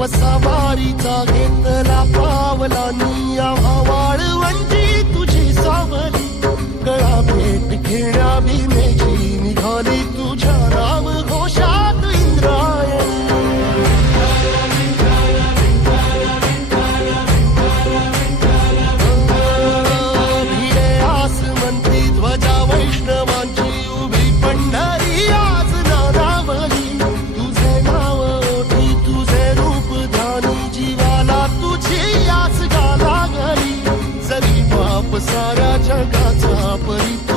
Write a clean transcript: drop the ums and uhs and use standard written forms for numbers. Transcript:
वसावारीचा घेतला पावलानी आव्हा वाळवंटी तुझी सावली गळा भेट घेण्या भीमेची निघाली तुझ्या नाम घोषात इंद्रायणी भिडे आसमंती ध्वजा वैष्णवांची उभी पंढरी आज नानावली तुझे नाव ओठी तुझे रूप ध्यानी जीवाला तुझी आस गा लागली जरी बाप साऱ्या जगाचा परी